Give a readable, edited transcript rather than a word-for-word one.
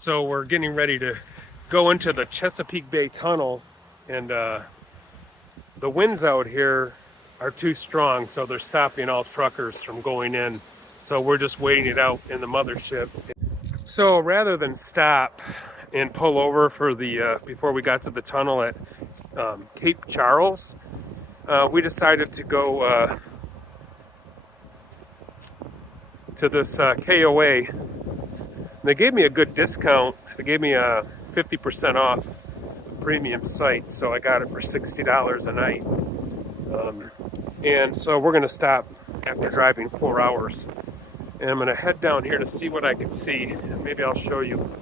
So we're getting ready to go into the Chesapeake Bay Tunnel, and the winds out here are too strong, so they're stopping all truckers from going in. So we're just waiting it out in the mothership. So rather than stop and pull over for the before we got to the tunnel at Cape Charles, we decided to go to this KOA. They gave me a good discount. They gave me a 50% off the premium site, so I got it for $60 a night. And so we're going to stop after driving 4 hours. And I'm going to head down here to see what I can see, and maybe I'll show you